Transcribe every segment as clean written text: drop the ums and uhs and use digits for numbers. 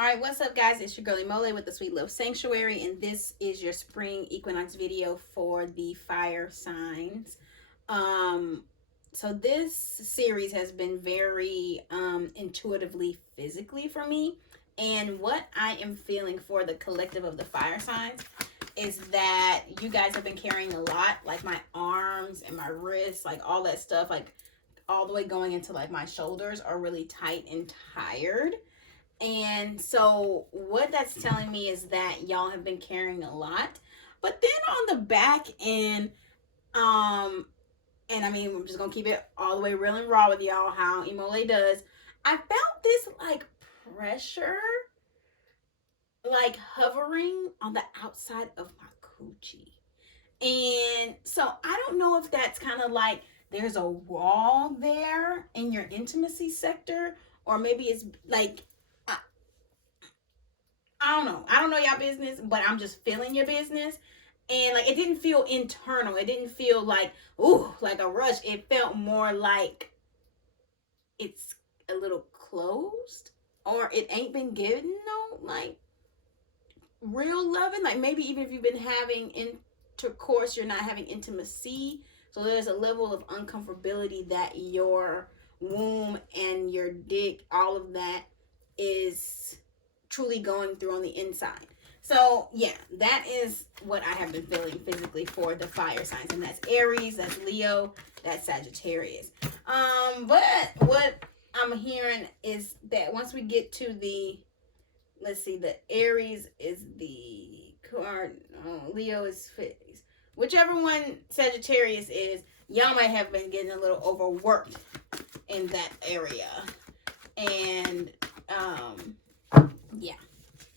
All right, what's up, guys? It's your girl Yemoja with the Sweet Love Sanctuary, and this is your spring equinox video for the fire signs. Um, so this series has been very intuitively, physically for me, and what I am feeling for the collective of the fire signs is that you guys have been carrying a lot, like my arms and my wrists, like all that stuff, like all the way going into like my shoulders are really tight and tired. And so what that's telling me is that y'all have been carrying a lot. But then on the back end, and I mean, I'm just gonna keep it all the way real and raw with y'all, how Yemoja does. I felt this like pressure, like hovering on the outside of my coochie. And so I don't know if that's kind of like there's a wall there in your intimacy sector, or maybe it's like I don't know. I don't know y'all business, but I'm just feeling your business. And like it didn't feel internal. It didn't feel like, ooh, like a rush. It felt more like it's a little closed. Or it ain't been given no like real loving. Like maybe even if you've been having intercourse, you're not having intimacy. So there's a level of uncomfortability that your womb and your dick, all of that is truly going through on the inside. So yeah, that is what I have been feeling physically for the fire signs, and that's Aries, that's Leo, that's Sagittarius. But what I'm hearing is that once we get to the, let's see, the Aries is the card, Leo is whichever one Sagittarius is, y'all might have been getting a little overworked in that area, and yeah.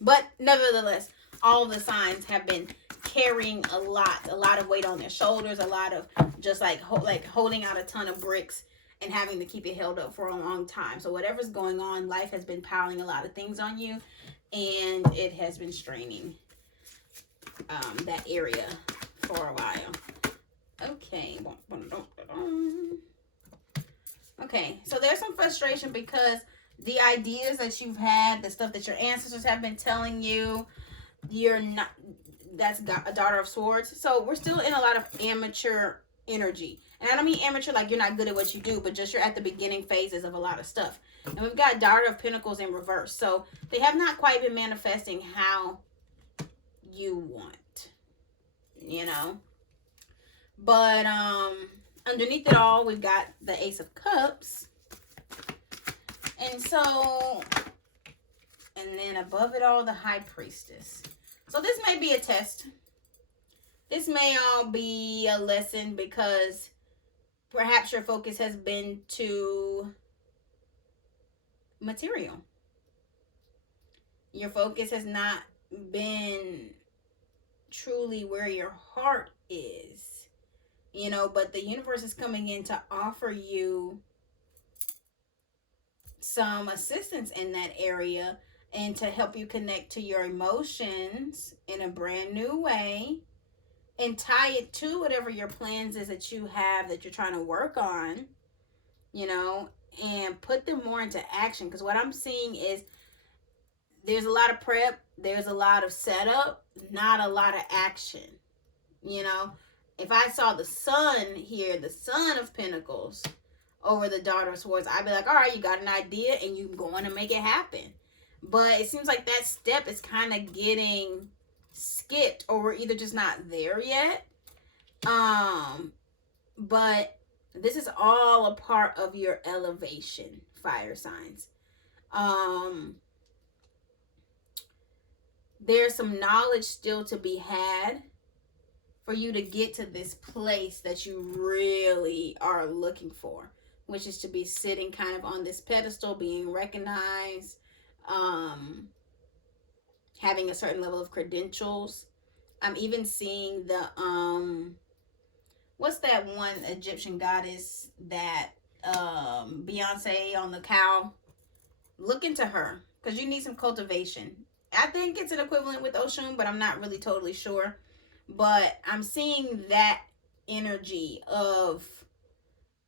But nevertheless, all the signs have been carrying a lot of weight on their shoulders, a lot of just like holding out a ton of bricks and having to keep it held up for a long time. So whatever's going on, life has been piling a lot of things on you, and it has been straining that area for a while. Okay. Okay, so there's some frustration because the ideas that you've had, the stuff that your ancestors have been telling you, you're not, that's got a daughter of swords. So we're still in a lot of amateur energy. And I don't mean amateur like you're not good at what you do, but just you're at the beginning phases of a lot of stuff. And we've got daughter of pentacles in reverse. So they have not quite been manifesting how you want, you know. But underneath it all, we've got the Ace of Cups. And so, and then above it all, the High Priestess. So this may be a test. This may all be a lesson because perhaps your focus has been too material. Your focus has not been truly where your heart is, you know, but the universe is coming in to offer you some assistance in that area and to help you connect to your emotions in a brand new way and tie it to whatever your plans is that you have that you're trying to work on, you know, and put them more into action. Because what I'm seeing is there's a lot of prep, there's a lot of setup, not a lot of action. You know, if I saw the sun here, the Son of Pentacles over the Daughter of Swords, I'd be like, all right, you got an idea and you're going to make it happen. But it seems like that step is kind of getting skipped, or we're either just not there yet. But this is all a part of your elevation, fire signs. There's some knowledge still to be had for you to get to this place that you really are looking for, which is to be sitting kind of on this pedestal, being recognized, having a certain level of credentials. I'm even seeing the what's that one Egyptian goddess that Beyonce on the cow? Look into her because you need some cultivation. I think it's an equivalent with Oshun, but I'm not really totally sure. But I'm seeing that energy of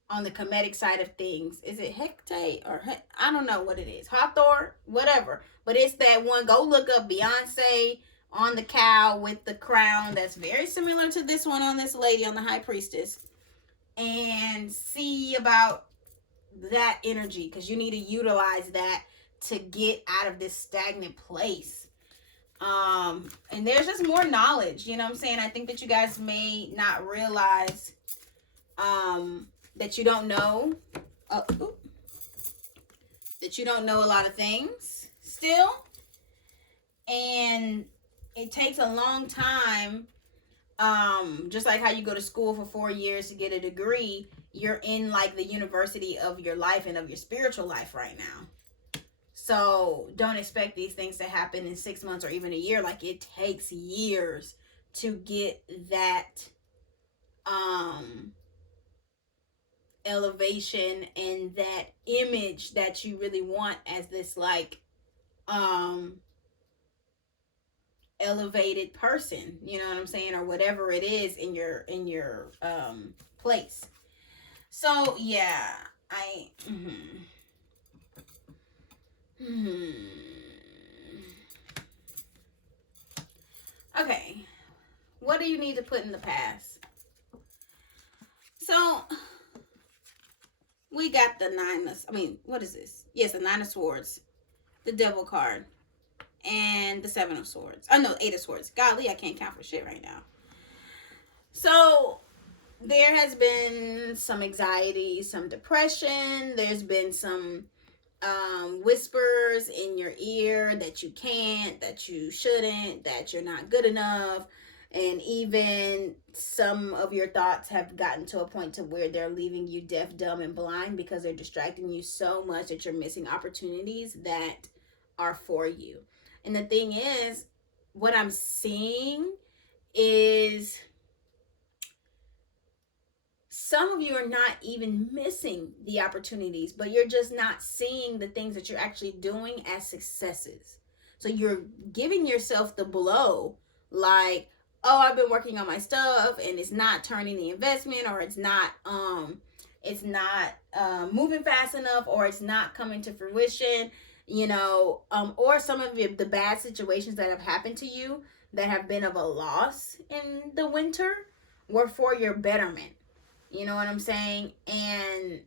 on the comedic side of things. Is it Hecate or I don't know what it is. Hathor, whatever. But it's that one. Go look up Beyonce on the cow with the crown. That's very similar to this one on this lady on the high priestess. And see about that energy, because you need to utilize that to get out of this stagnant place. And there's just more knowledge, you know what I'm saying? I think that you guys may not realize that you don't know that you don't know a lot of things still, and it takes a long time. Just like how you go to school for 4 years to get a degree, you're in like the university of your life and of your spiritual life right now. So don't expect these things to happen in 6 months or even a year. Like, it takes years to get that elevation and that image that you really want as this like elevated person, you know what I'm saying, or whatever it is in your place. So yeah, okay, what do you need to put in the past? So we got the what is this? Yes, the Nine of Swords, the Devil card, and the Seven of Swords. Oh no, Eight of Swords. Golly, I can't count for shit right now. So there has been some anxiety, some depression. There's been some whispers in your ear that you can't, that you shouldn't, that you're not good enough. And even some of your thoughts have gotten to a point to where they're leaving you deaf, dumb, and blind, because they're distracting you so much that you're missing opportunities that are for you. And the thing is, what I'm seeing is some of you are not even missing the opportunities, but you're just not seeing the things that you're actually doing as successes. So you're giving yourself the blow, like, oh, I've been working on my stuff and it's not turning the investment, or it's not moving fast enough, or it's not coming to fruition, you know, or some of the bad situations that have happened to you that have been of a loss in the winter were for your betterment. You know what I'm saying? And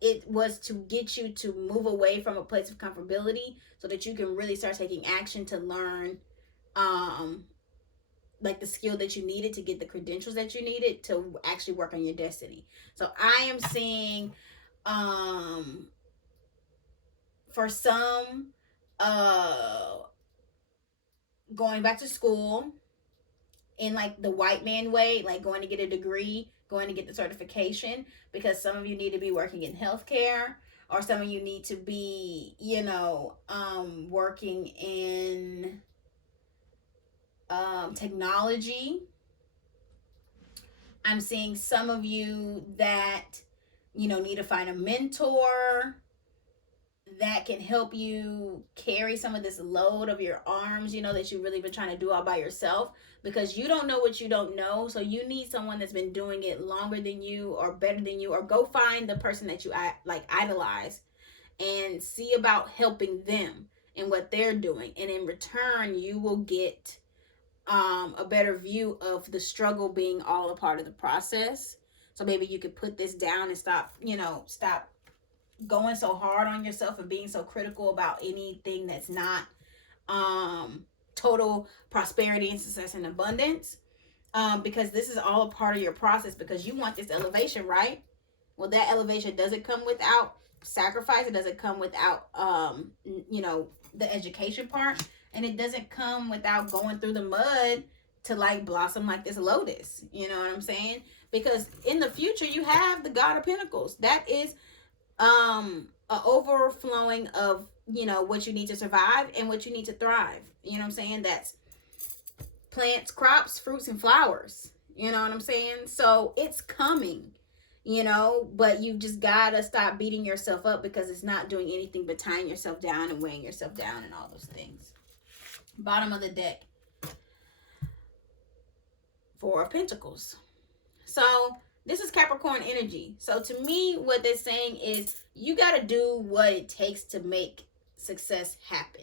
it was to get you to move away from a place of comfortability so that you can really start taking action to learn like the skill that you needed to get the credentials that you needed to actually work on your destiny. So I am seeing for some going back to school in like the white man way, like going to get a degree, going to get the certification, because some of you need to be working in healthcare, or some of you need to be, you know, working in technology. I'm seeing some of you that, you know, need to find a mentor that can help you carry some of this load of your arms, you know, that you've really been trying to do all by yourself, because you don't know what you don't know. So you need someone that's been doing it longer than you or better than you, or go find the person that you like idolize and see about helping them and what they're doing. And in return, you will get a better view of the struggle being all a part of the process. So maybe you could put this down and stop going so hard on yourself and being so critical about anything that's not total prosperity and success and abundance, because this is all a part of your process, because you want this elevation, right? Well, that elevation doesn't come without sacrifice. It doesn't come without the education part, and it doesn't come without going through the mud to like blossom like this lotus. You know what I'm saying? Because in the future you have the God of Pentacles. That is a overflowing of, you know, what you need to survive and what you need to thrive. You know what I'm saying? That's plants, crops, fruits, and flowers. You know what I'm saying? So it's coming, you know, but you just gotta stop beating yourself up, because it's not doing anything but tying yourself down and weighing yourself down and all those things. Bottom of the deck, Four of Pentacles. So this is Capricorn energy. So to me, what they're saying is you got to do what it takes to make success happen.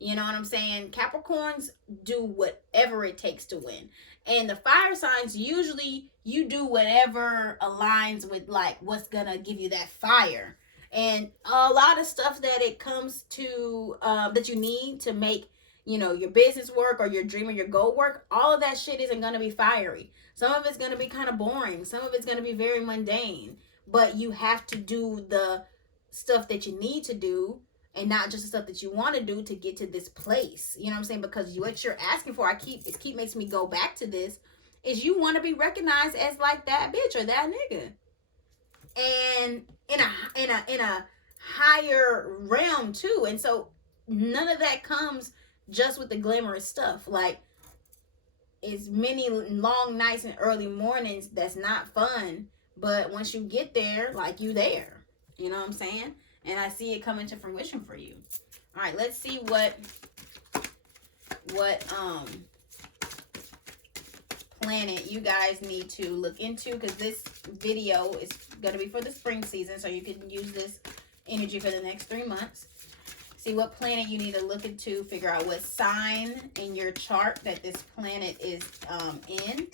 You know what I'm saying? Capricorns do whatever it takes to win. And the fire signs, usually you do whatever aligns with like what's going to give you that fire. And a lot of stuff that it comes to that you need to make, you know, your business work or your dream or your goal work, all of that shit isn't going to be fiery. Some of it's going to be kind of boring. Some of it's going to be very mundane. But you have to do the stuff that you need to do, and not just the stuff that you want to do to get to this place. You know what I'm saying? Because what you're asking for, it makes me go back to this, is you want to be recognized as like that bitch or that nigga. And in a higher realm too. And so none of that comes just with the glamorous stuff. Like, it's many long nights and early mornings that's not fun, but once you get there, like, you there. You know what I'm saying? And I see it coming to fruition for you. All right, let's see what planet you guys need to look into, because this video is going to be for the spring season, so you can use this energy for the next 3 months. See what planet you need to look into, figure out what sign in your chart that this planet is in,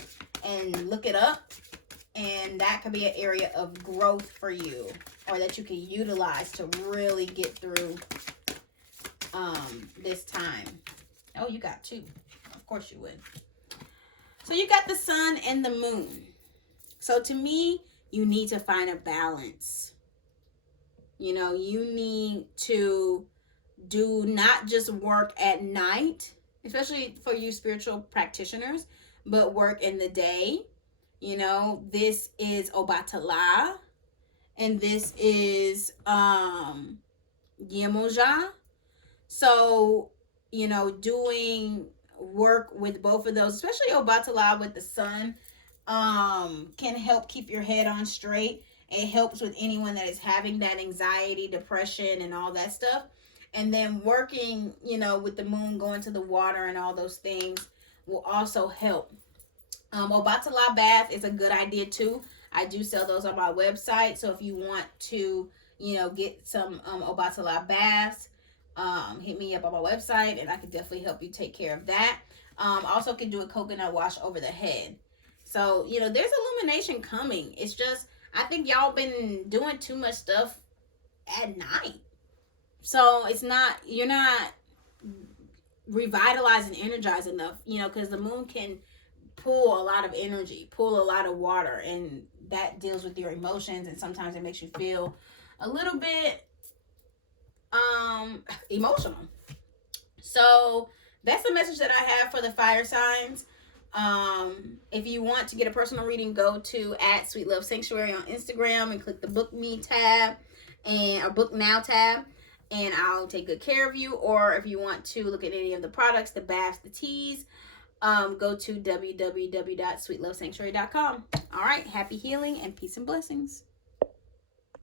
and look it up. And that could be an area of growth for you, or that you can utilize to really get through this time. Oh, you got 2. Of course you would. So you got the sun and the moon. So to me, you need to find a balance. You know, you need to do not just work at night, especially for you spiritual practitioners, but work in the day. You know, this is Obatala, and this is Yemoja. So, you know, doing work with both of those, especially Obatala with the sun, can help keep your head on straight. It helps with anyone that is having that anxiety, depression, and all that stuff. And then working, you know, with the moon, going to the water and all those things will also help. Obatala bath is a good idea too. I do sell those on my website. So if you want to, you know, get some Obatala baths, hit me up on my website and I can definitely help you take care of that. Also can do a coconut wash over the head. So, you know, there's illumination coming. It's just, I think y'all been doing too much stuff at night. So it's not, you're not revitalized and energized enough, you know, because the moon can pull a lot of energy, pull a lot of water, and that deals with your emotions, and sometimes it makes you feel a little bit emotional. So that's the message that I have for the fire signs. If you want to get a personal reading, go to @SweetLoveSanctuary on Instagram and click the book me tab or book now tab, and I'll take good care of you. Or if you want to look at any of the products, the baths, the teas, go to www.sweetlovesanctuary.com. All right, happy healing and peace and blessings.